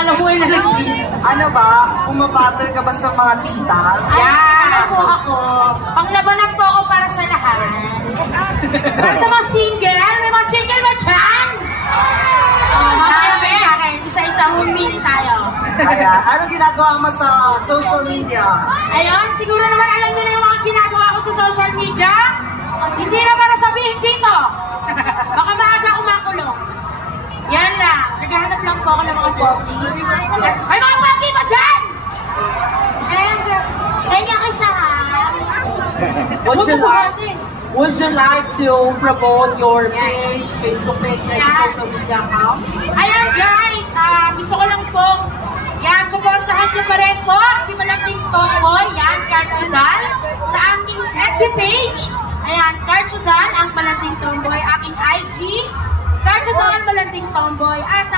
Akala mo ay nalagay. Ano ba? Pumabattle ka ba sa mga tita? Yan! Ano po ako? Panglabanan po ako para sa lahat. Para sa mga single, may mga single ba dyan? Mamaya ba sa akin? Isa-isa humili tayo. Kaya, anong ginagawa mo sa social media? Ayun, siguro naman alam niyo na yung mga ginagawa ko sa social media. Hindi na para sabihin dito. Baka maaga kumakulong. Yan lang. Naghahanap lang po ako ng mga pogi. May mga pogi ba dyan? Kaya kayo sa Would you like to promote your page, Facebook page, and social media account? Ayan guys, gusto ko lang po, yan, supportahan nyo pa rin po si Malanding Tomboy, yan, Cartudan, sa aking FB page. Ayan, Cartudan, ang Malanding Tomboy, aking IG, Cartudan, Malanding Tomboy, at